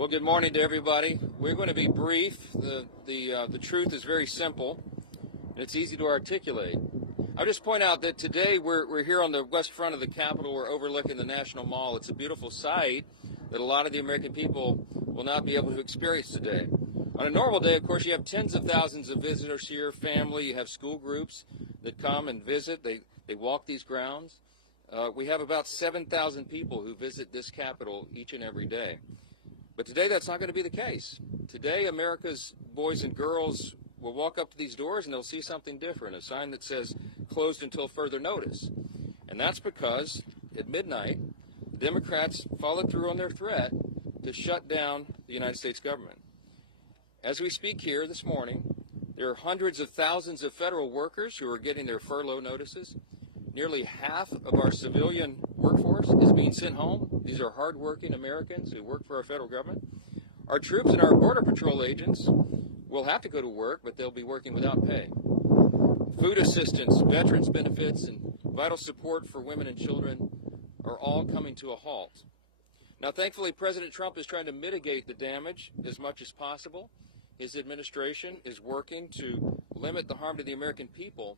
Well, good morning to everybody. We're going to be brief. The truth is very simple, and it's easy to articulate. I'll just point out that today we're here on the west front of the Capitol. We're overlooking the National Mall. It's a beautiful sight that a lot of the American people will not be able to experience today. On a normal day, of course, you have tens of thousands of visitors here, family. You have school groups that come and visit. They walk these grounds. We have about 7,000 people who visit this Capitol each and every day. But today that's not going to be the case. Today America's boys and girls will walk up to these doors and they'll see something different, a sign that says closed until further notice. And that's because at midnight, the Democrats followed through on their threat to shut down the United States government. As we speak here this morning, there are hundreds of thousands of federal workers who are getting their furlough notices. Nearly half of our civilian workforce is being sent home. These are hardworking Americans who work for our federal government. Our troops and our Border Patrol agents will have to go to work, but they'll be working without pay. Food assistance, veterans benefits, and vital support for women and children are all coming to a halt. Now, thankfully, President Trump is trying to mitigate the damage as much as possible. His administration is working to limit the harm to the American people.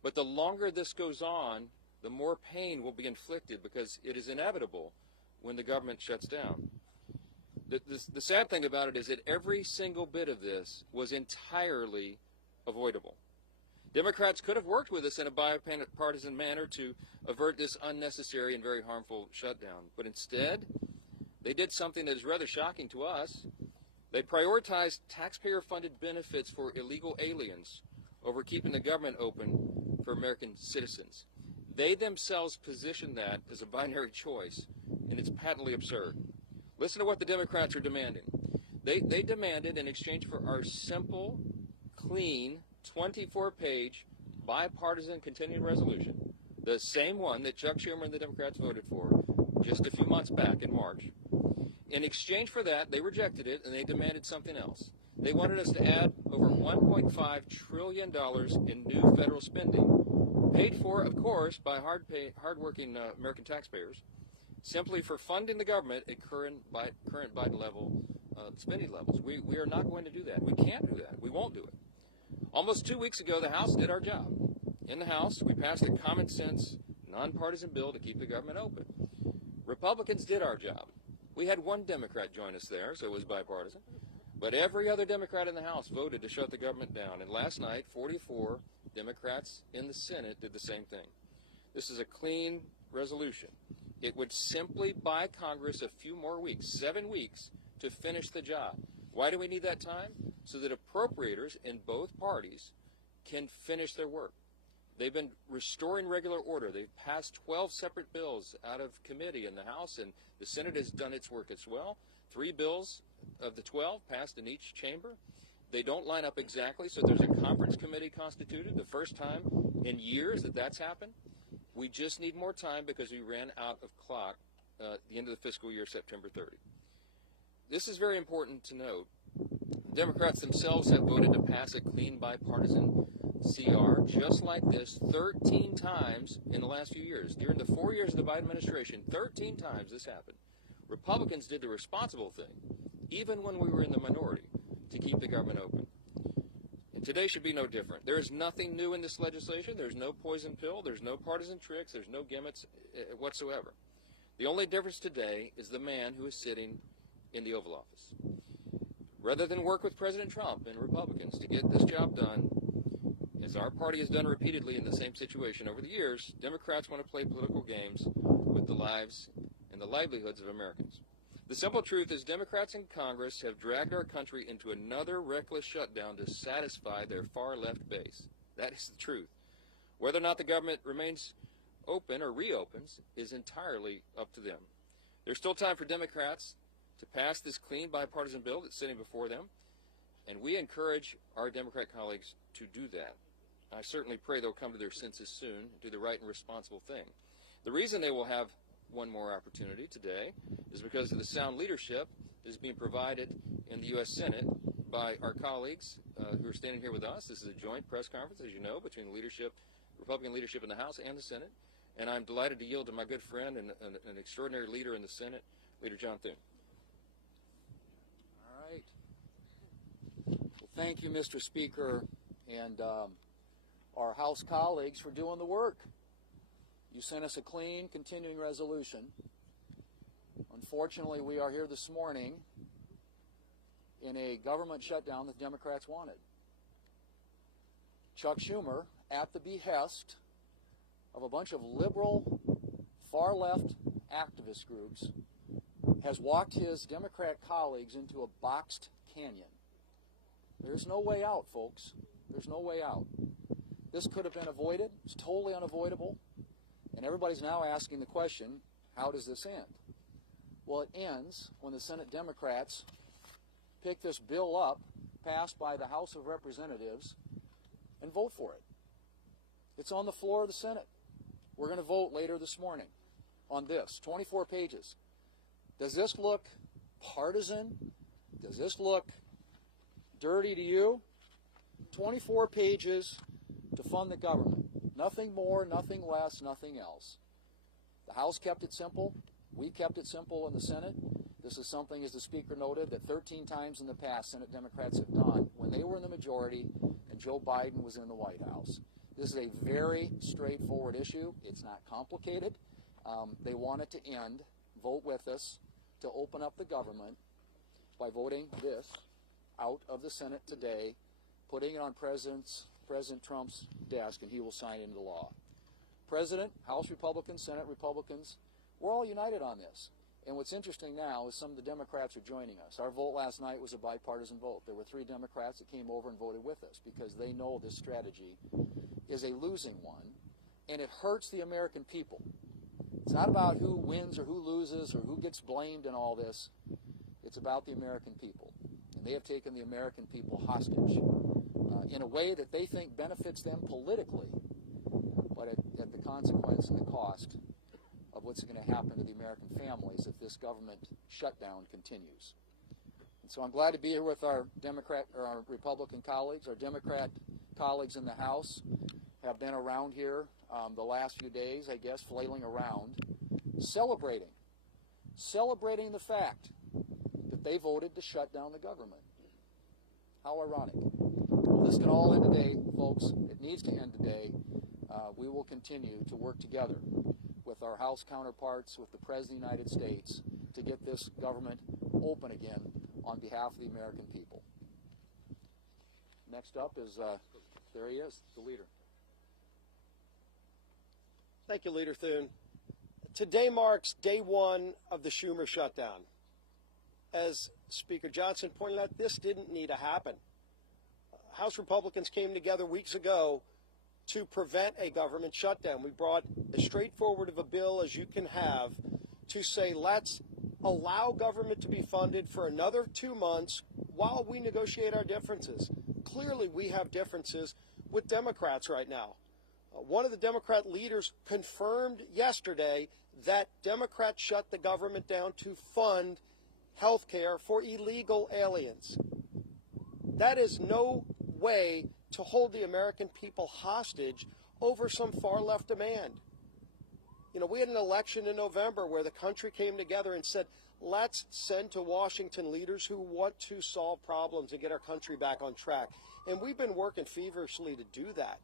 But the longer this goes on, the more pain will be inflicted because it is inevitable when the government shuts down. The sad thing about it is that every single bit of this was entirely avoidable. Democrats could have worked with us in a bipartisan manner to avert this unnecessary and very harmful shutdown. But instead, they did something that is rather shocking to us. They prioritized taxpayer-funded benefits for illegal aliens over keeping the government open for American citizens. They themselves position that as a binary choice, and it's patently absurd. Listen to what the Democrats are demanding. They demanded, in exchange for our simple, clean, 24-page, bipartisan continuing resolution, the same one that Chuck Schumer and the Democrats voted for just a few months back in March. In exchange for that, they rejected it, and they demanded something else. They wanted us to add over $1.5 trillion in new federal spending, paid for, of course, by hardworking American taxpayers, simply for funding the government at current Biden level spending levels. We are not going to do that. We can't do that. We won't do it. Almost 2 weeks ago, the House did our job. In the House, we passed a common sense, nonpartisan bill to keep the government open. Republicans did our job. We had one Democrat join us there, so it was bipartisan. But every other Democrat in the House voted to shut the government down. And last night, 44 Democrats in the Senate did the same thing. This is a clean resolution. It would simply buy Congress a few more weeks, 7 weeks, to finish the job. Why do we need that time? So that appropriators in both parties can finish their work. They've been restoring regular order. They've passed 12 separate bills out of committee in the House, and the Senate has done its work as well. 3 bills of the 12 passed in each chamber. They don't line up exactly, so there's a conference committee constituted, the first time in years that that's happened. We just need more time because we ran out of clock at the end of the fiscal year, September 30. This is very important to note. Democrats themselves have voted to pass a clean bipartisan CR just like this 13 times in the last few years. During the 4 years of the Biden administration, 13 times this happened. Republicans did the responsible thing, even when we were in the minority, to keep the government open. And today should be no different. There is nothing new in this legislation. There's no poison pill. There's no partisan tricks. There's no gimmicks whatsoever. The only difference today is the man who is sitting in the Oval Office. Rather than work with President Trump and Republicans to get this job done, as our party has done repeatedly in the same situation over the years, Democrats want to play political games with the lives and the livelihoods of Americans. The simple truth is Democrats in Congress have dragged our country into another reckless shutdown to satisfy their far-left base. That is the truth. Whether or not the government remains open or reopens is entirely up to them. There's still time for Democrats to pass this clean bipartisan bill that's sitting before them, and we encourage our Democrat colleagues to do that. I certainly pray they'll come to their senses soon and do the right and responsible thing. The reason they will have one more opportunity today is because of the sound leadership that is being provided in the U.S. Senate by our colleagues who are standing here with us. This is a joint press conference, as you know, between the leadership, Republican leadership in the House and the Senate. And I'm delighted to yield to my good friend and an extraordinary leader in the Senate, Leader John Thune. Thank you, Mr. Speaker, and our House colleagues for doing the work. You sent us a clean, continuing resolution. Unfortunately, we are here this morning in a government shutdown that the Democrats wanted. Chuck Schumer, at the behest of a bunch of liberal, far-left activist groups, has walked his Democrat colleagues into a boxed canyon. There's no way out, folks. There's no way out. This could have been avoided. It's totally unavoidable. And everybody's now asking the question, how does this end? Well, it ends when the Senate Democrats pick this bill up, passed by the House of Representatives, and vote for it. It's on the floor of the Senate. We're going to vote later this morning on this, 24 pages. Does this look partisan? Does this look dirty to you? 24 pages to fund the government. Nothing more, nothing less, nothing else. The House kept it simple. We kept it simple in the Senate. This is something, as the Speaker noted, that 13 times in the past Senate Democrats have done when they were in the majority and Joe Biden was in the White House. This is a very straightforward issue. It's not complicated. They want it to end. Vote with us to open up the government by voting this out of the Senate today, putting it on President Trump's desk, and he will sign it into law. President, House Republicans, Senate Republicans, we're all united on this. And what's interesting now is some of the Democrats are joining us. Our vote last night was a bipartisan vote. There were 3 Democrats that came over and voted with us because they know this strategy is a losing one, and it hurts the American people. It's not about who wins or who loses or who gets blamed in all this. It's about the American people. And they have taken the American people hostage in a way that they think benefits them politically, but at the consequence and the cost of what's going to happen to the American families if this government shutdown continues. And so I'm glad to be here with our Republican colleagues. Our Democrat colleagues in the House have been around here the last few days, I guess, flailing around, celebrating the fact that they voted to shut down the government. How ironic. Well, this can all end today, folks. It needs to end today. We will continue to work together with our House counterparts, with the President of the United States, to get this government open again on behalf of the American people. Next up is, there he is, the leader. Thank you, Leader Thune. Today marks day 1 of the Schumer shutdown. As Speaker Johnson pointed out, this didn't need to happen. House Republicans came together weeks ago to prevent a government shutdown. We brought as straightforward of a bill as you can have to say, let's allow government to be funded for another 2 months while we negotiate our differences. Clearly, we have differences with Democrats right now. One of the Democrat leaders confirmed yesterday that Democrats shut the government down to fund health care for illegal aliens. That is no way to hold the American people hostage over some far-left demand. You know, we had an election in November where the country came together and said, let's send to Washington leaders who want to solve problems and get our country back on track. And we've been working feverishly to do that,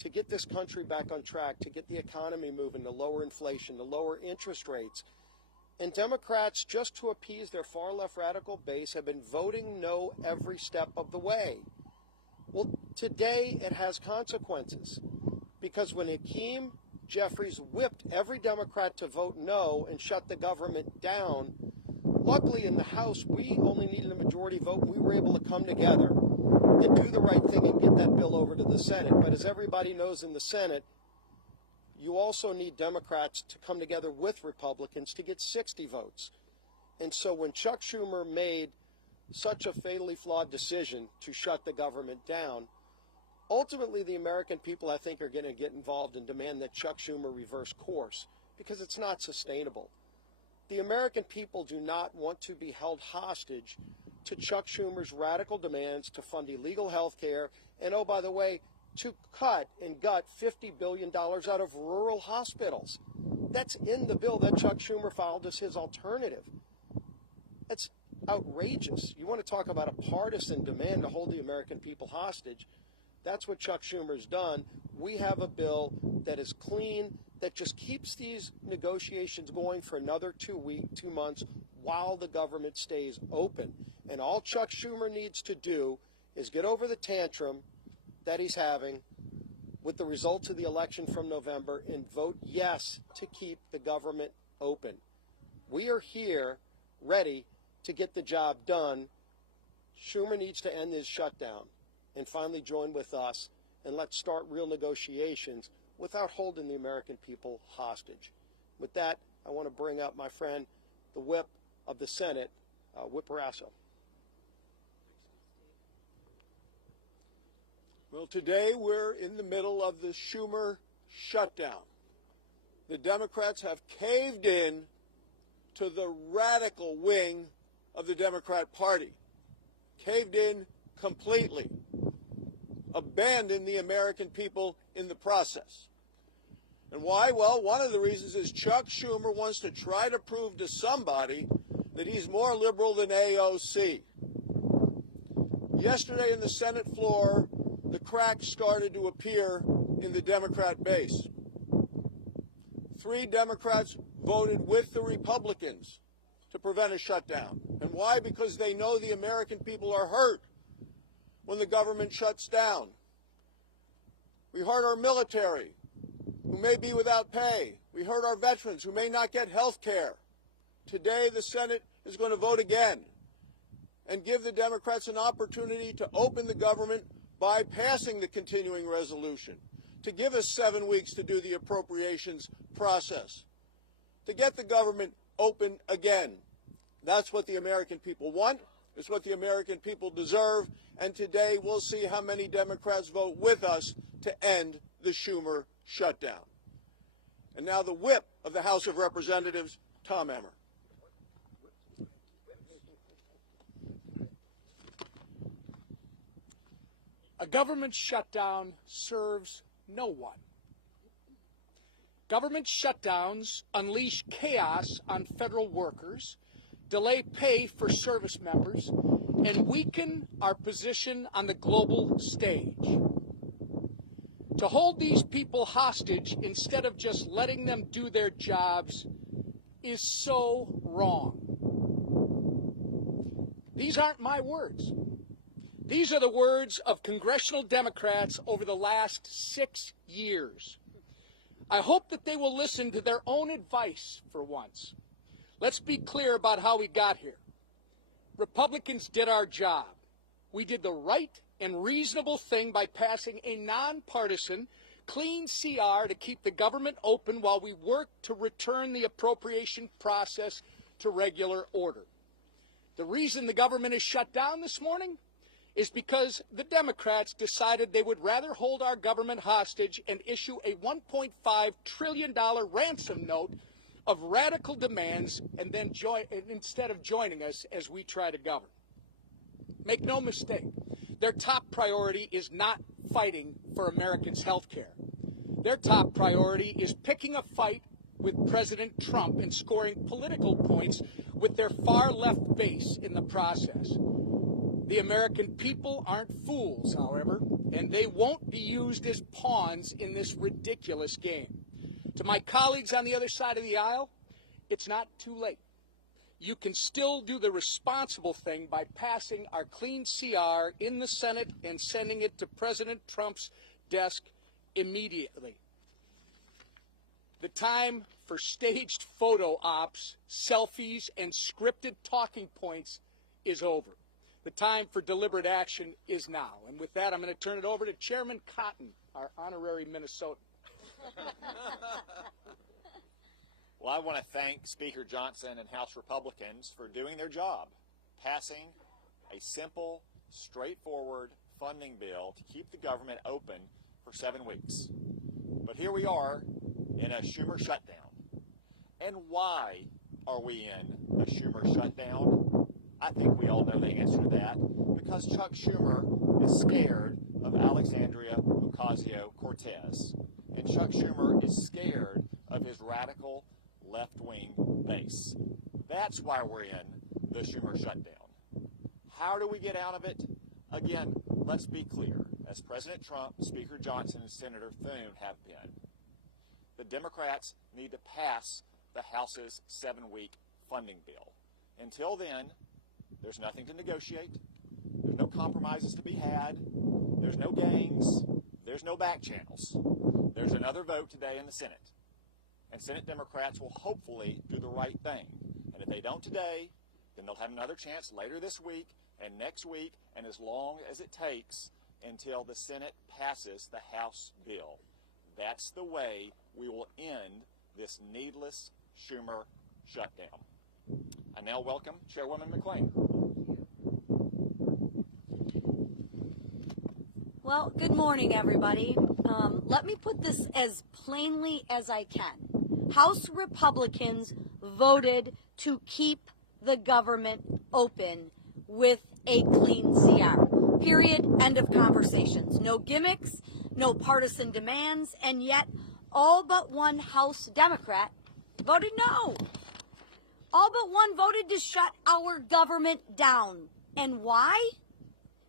to get this country back on track, to get the economy moving, to lower inflation, to lower interest rates. And Democrats, just to appease their far-left radical base, have been voting no every step of the way. Well, today it has consequences, because when Hakeem Jeffries whipped every Democrat to vote no and shut the government down, luckily in the House we only needed a majority vote. We were able to come together and do the right thing and get that bill over to the Senate. But as everybody knows in the Senate, you also need Democrats to come together with Republicans to get 60 votes. And so when Chuck Schumer made such a fatally flawed decision to shut the government down, ultimately the American people, I think, are going to get involved and demand that Chuck Schumer reverse course, because it's not sustainable. The American people do not want to be held hostage to Chuck Schumer's radical demands to fund illegal health care and, oh, by the way, to cut and gut $50 billion out of rural hospitals. That's in the bill that Chuck Schumer filed as his alternative. That's outrageous. You want to talk about a partisan demand to hold the American people hostage. That's what Chuck Schumer's done. We have a bill that is clean, that just keeps these negotiations going for another 2 months while the government stays open. And all Chuck Schumer needs to do is get over the tantrum that he's having with the results of the election from November and vote yes to keep the government open. We are here ready to get the job done. Schumer needs to end his shutdown and finally join with us, and let's start real negotiations without holding the American people hostage. With that, I want to bring up my friend, the whip of the Senate, Whip Rasso. Well, today we're in the middle of the Schumer shutdown. The Democrats have caved in to the radical wing of the Democrat Party, caved in completely, abandoned the American people in the process. And why? Well, one of the reasons is Chuck Schumer wants to try to prove to somebody that he's more liberal than AOC. Yesterday in the Senate floor, the cracks started to appear in the Democrat base. 3 Democrats voted with the Republicans to prevent a shutdown. And why? Because they know the American people are hurt when the government shuts down. We hurt our military, who may be without pay. We hurt our veterans, who may not get health care. Today, the Senate is going to vote again and give the Democrats an opportunity to open the government by passing the continuing resolution, to give us 7 weeks to do the appropriations process, to get the government open again. That's what the American people want. It's what the American people deserve. And today we'll see how many Democrats vote with us to end the Schumer shutdown. And now the whip of the House of Representatives, Tom Emmer. A government shutdown serves no one. Government shutdowns unleash chaos on federal workers, delay pay for service members, and weaken our position on the global stage. To hold these people hostage instead of just letting them do their jobs is so wrong. These aren't my words. These are the words of congressional Democrats over the last 6 years. I hope that they will listen to their own advice for once. Let's be clear about how we got here. Republicans did our job. We did the right and reasonable thing by passing a nonpartisan, clean CR to keep the government open while we work to return the appropriation process to regular order. The reason the government is shut down this morning is because the Democrats decided they would rather hold our government hostage and issue a $1.5 trillion ransom note of radical demands and then instead of joining us as we try to govern. Make no mistake, their top priority is not fighting for Americans' health care. Their top priority is picking a fight with President Trump and scoring political points with their far-left base in the process. The American people aren't fools, however, and they won't be used as pawns in this ridiculous game. To my colleagues on the other side of the aisle, it's not too late. You can still do the responsible thing by passing our clean CR in the Senate and sending it to President Trump's desk immediately. The time for staged photo ops, selfies, and scripted talking points is over. The time for deliberate action is now. And with that, I'm going to turn it over to Chairman Cotton, our honorary Minnesotan. Well, I want to thank Speaker Johnson and House Republicans for doing their job, passing a simple, straightforward funding bill to keep the government open for 7 weeks. But here we are in a Schumer shutdown. And why are we in a Schumer shutdown? I think we all know the answer to that, because Chuck Schumer is scared of Alexandria Ocasio-Cortez. And Chuck Schumer is scared of his radical left-wing base. That's why we're in the Schumer shutdown. How do we get out of it? Again, let's be clear. As President Trump, Speaker Johnson, and Senator Thune have been, the Democrats need to pass the House's 7-week funding bill. Until then, there's nothing to negotiate. There's no compromises to be had. There's no games. There's no back channels. There's another vote today in the Senate. And Senate Democrats will hopefully do the right thing. And if they don't today, then they'll have another chance later this week and next week, and as long as it takes until the Senate passes the House bill. That's the way we will end this needless Schumer shutdown. I now welcome Chairwoman McClain. Well, good morning, everybody. Let me put this as plainly as I can. House Republicans voted to keep the government open with a clean CR. Period. End of conversations. No gimmicks, no partisan demands, and yet all but one House Democrat voted no. All but one voted to shut our government down. And why?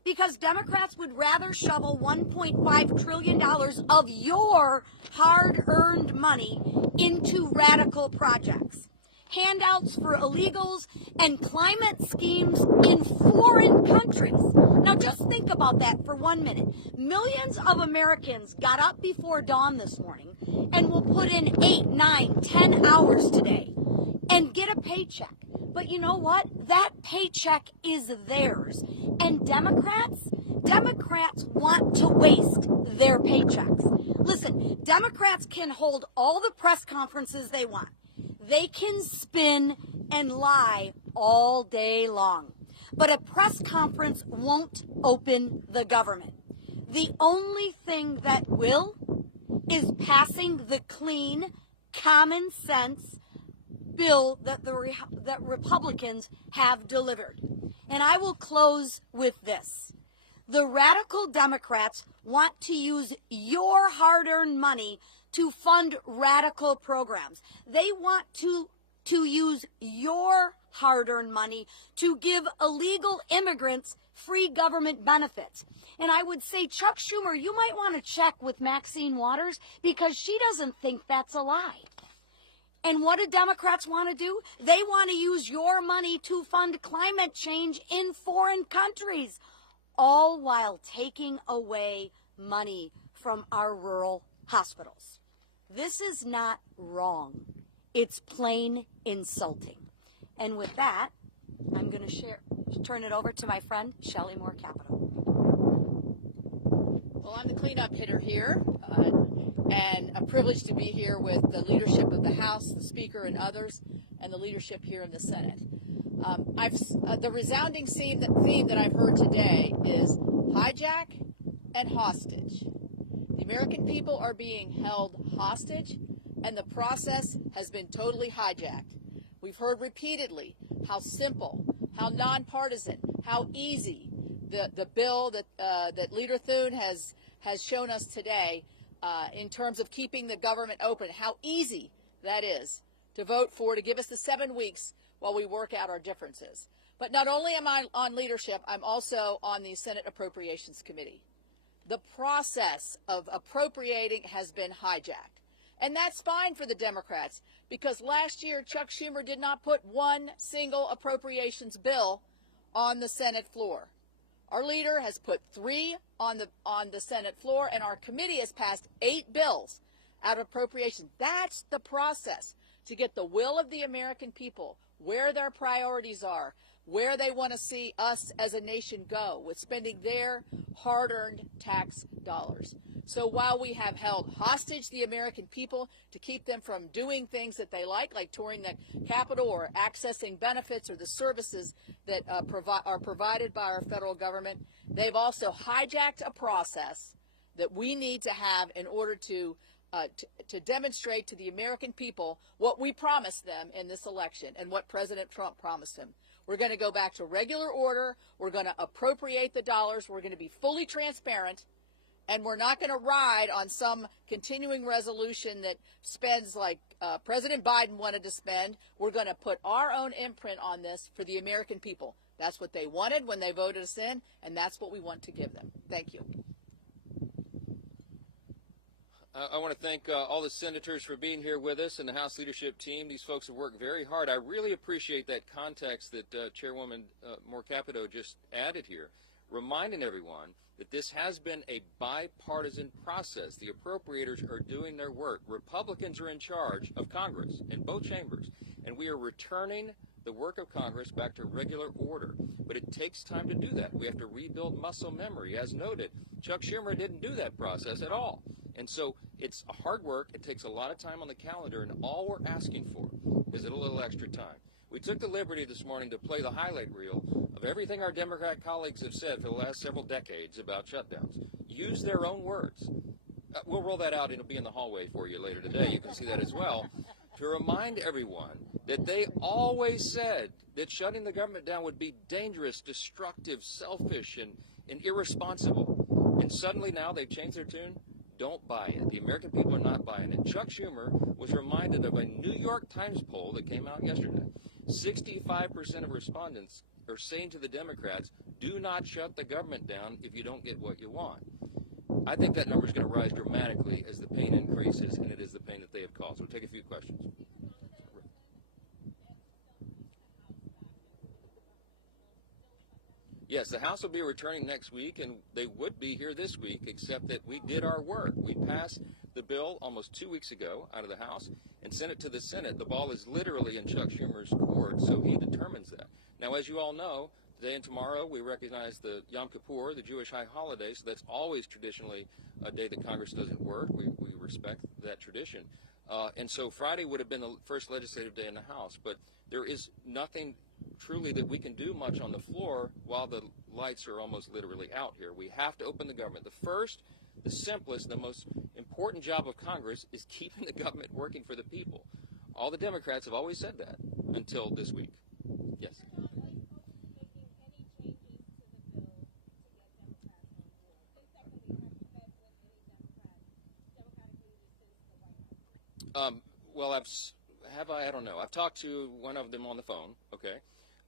Because Democrats would rather shovel $1.5 trillion of your hard-earned money into radical projects. Handouts for illegals and climate schemes in foreign countries. Now just think about that for 1 minute. Millions of Americans got up before dawn this morning and will put in 8, 9, 10 hours today and get a paycheck. But you know what? That paycheck is theirs. And Democrats want to waste their paychecks. Listen, Democrats can hold all the press conferences they want. They can spin and lie all day long. But a press conference won't open the government. The only thing that will is passing the clean, common sense bill that Republicans have delivered. And I will close with this. The radical Democrats want to use your hard-earned money to fund radical programs. They want to use your hard-earned money to give illegal immigrants free government benefits. And I would say, Chuck Schumer, you might want to check with Maxine Waters because she doesn't think that's a lie. And what do Democrats want to do? They want to use your money to fund climate change in foreign countries, all while taking away money from our rural hospitals. This is not wrong. It's plain insulting. And with that, I'm going to turn it over to my friend, Shelley Moore Capito. Well, I'm the cleanup hitter here, and a privilege to be here with the leadership of the House, the Speaker, and others, and the leadership here in the Senate. The resounding theme that I've heard today is hijack and hostage. The American people are being held hostage, and the process has been totally hijacked. We've heard repeatedly how simple, how nonpartisan, how easy the bill that Leader Thune has shown us today in terms of keeping the government open, how easy that is to vote for, to give us the 7 weeks while we work out our differences. But not only am I on leadership, I'm also on the Senate Appropriations Committee. The process of appropriating has been hijacked. And that's fine for the Democrats, because last year Chuck Schumer did not put one single appropriations bill on the Senate floor. Our leader has put 3 on the Senate floor, and our committee has passed 8 bills out of appropriations. That's the process to get the will of the American people, where their priorities are, where they want to see us as a nation go with spending their hard-earned tax dollars. So while we have held hostage the American people to keep them from doing things that they like touring the Capitol or accessing benefits or the services that are provided by our federal government, they've also hijacked a process that we need to have in order to demonstrate to the American people what we promised them in this election and what President Trump promised them. We're going to go back to regular order. We're going to appropriate the dollars. We're going to be fully transparent. And we're not going to ride on some continuing resolution that spends like President Biden wanted to spend. We're going to put our own imprint on this for the American people. That's what they wanted when they voted us in, and that's what we want to give them. Thank you. I want to thank all the senators for being here with us and the House leadership team. These folks have worked very hard. I really appreciate that context that Chairwoman Moore Capito just added here, reminding everyone that this has been a bipartisan process. The appropriators are doing their work. Republicans are in charge of Congress in both chambers, and we are returning the work of Congress back to regular order. But it takes time to do that. We have to rebuild muscle memory. As noted, Chuck Schumer didn't do that process at all. And so it's hard work. It takes a lot of time on the calendar, and all we're asking for is a little extra time. We took the liberty this morning to play the highlight reel of everything our Democrat colleagues have said for the last several decades about shutdowns. Use their own words. We'll roll that out. It'll be in the hallway for you later today. You can see that as well. To remind everyone that they always said that shutting the government down would be dangerous, destructive, selfish, and irresponsible. And suddenly now they've changed their tune. Don't buy it. The American people are not buying it. Chuck Schumer was reminded of a New York Times poll that came out yesterday. 65% of respondents are saying to the Democrats, do not shut the government down if you don't get what you want. I think that number is going to rise dramatically as the pain increases, and it is the pain that they have caused. We'll take a few questions. Yes, the House will be returning next week, and they would be here this week, except that we did our work. We passed the bill almost 2 weeks ago out of the House and sent it to the Senate. The ball is literally in Chuck Schumer's court, so he determines that. Now, as you all know, today and tomorrow we recognize the Yom Kippur, the Jewish high holiday, so that's always traditionally a day that Congress doesn't work. We respect that tradition. And so Friday would have been the first legislative day in the House, but there is nothing truly that we can do much on the floor while the lights are almost literally out here. We have to open the government. The first, the simplest, the most important job of Congress is keeping the government working for the people. All the Democrats have always said that until this week. Yes. Well, I don't know. I've talked to one of them on the phone, okay?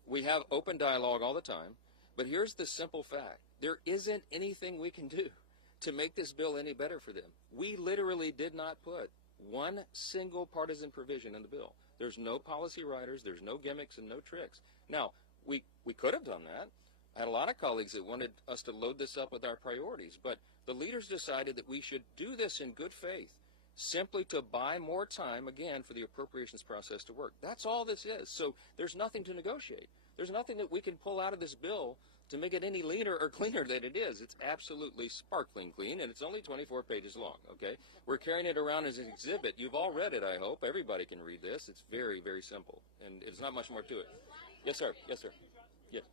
We have open dialogue all the time, but here's the simple fact. There isn't anything we can do to make this bill any better for them. We literally did not put one single partisan provision in the bill. There's no policy writers, there's no gimmicks and no tricks. Now, we could have done that. I had a lot of colleagues that wanted us to load this up with our priorities, but the leaders decided that we should do this in good faith, simply to buy more time, again, for the appropriations process to work. That's all this is. So there's nothing to negotiate. There's nothing that we can pull out of this bill to make it any leaner or cleaner than it is. It's absolutely sparkling clean, and it's only 24 pages long, okay? We're carrying it around as an exhibit. You've all read it, I hope. Everybody can read this. It's very, very simple, and there's not much more to it. Yes, sir. Yes, sir. Yes.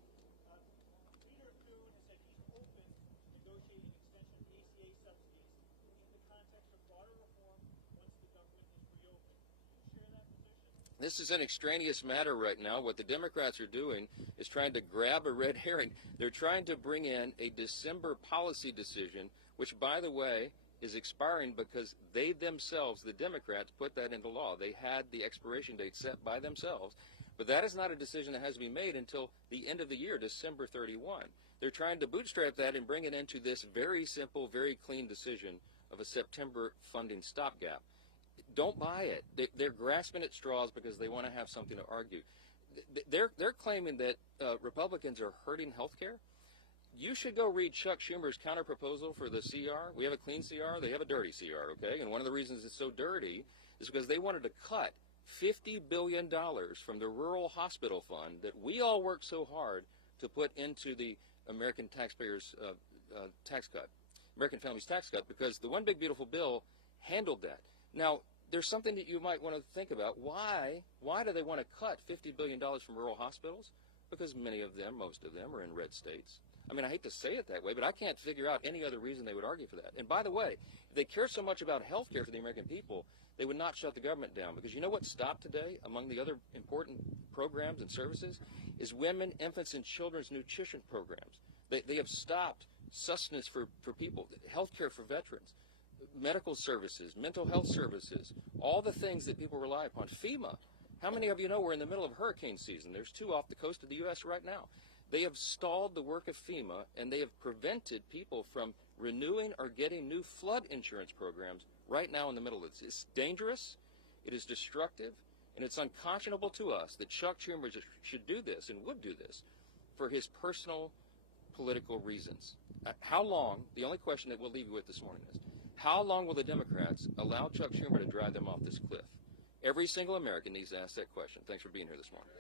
This is an extraneous matter right now. What the Democrats are doing is trying to grab a red herring. They're trying to bring in a December policy decision, which, by the way, is expiring because they themselves, the Democrats, put that into law. They had the expiration date set by themselves. But that is not a decision that has to be made until the end of the year, December 31. They're trying to bootstrap that and bring it into this very simple, very clean decision of a September funding stopgap. Don't buy it. They're grasping at straws because they want to have something to argue. They're claiming that Republicans are hurting health care. You should go read Chuck Schumer's counterproposal for the CR. We have a clean CR. They have a dirty CR, okay? And one of the reasons it's so dirty is because they wanted to cut $50 billion from the Rural Hospital Fund that we all worked so hard to put into the American taxpayers' tax cut, American families' tax cut, because the One Big Beautiful Bill handled that. Now, there's something that you might want to think about. Why do they want to cut $50 billion from rural hospitals? Because many of them, most of them, are in red states. I mean, I hate to say it that way, but I can't figure out any other reason they would argue for that. And by the way, if they care so much about health care for the American people, they would not shut the government down. Because you know what stopped today, among the other important programs and services, is women, infants, and children's nutrition programs. They have stopped sustenance for people, health care for veterans, medical services, mental health services, all the things that people rely upon. FEMA. How many of you know we're in the middle of hurricane season? There's 2 off the coast of the U.S. right now. They have stalled the work of FEMA, and they have prevented people from renewing or getting new flood insurance programs right now in the middle of this. It's dangerous, it is destructive, and it's unconscionable to us that Chuck Schumer should do this and would do this for his personal political reasons. How long, the only question that we'll leave you with this morning is, how long will the Democrats allow Chuck Schumer to drive them off this cliff? Every single American needs to ask that question. Thanks for being here this morning.